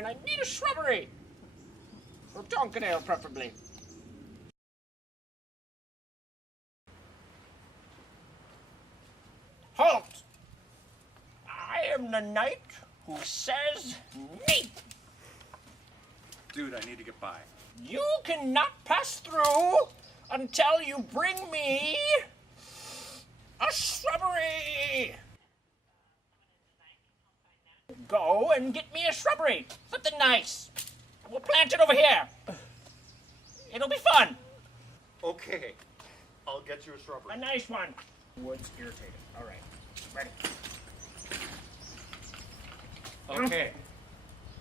And I need a shrubbery. Or Tonkinale, preferably. Halt! I am the knight who says nay. Dude, I need to get by. You cannot pass through until you bring me a shrubbery. Go and get me a shrubbery. Something nice. We'll plant it over here. It'll be fun. Okay, I'll get you a shrubbery. A nice one. Wood's irritated. All right. Ready. Okay,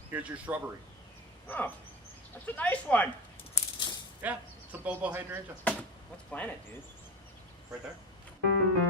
here's your shrubbery. Oh, that's a nice one. Yeah, it's a bobo hydrangea. Let's plant it, dude. Right there.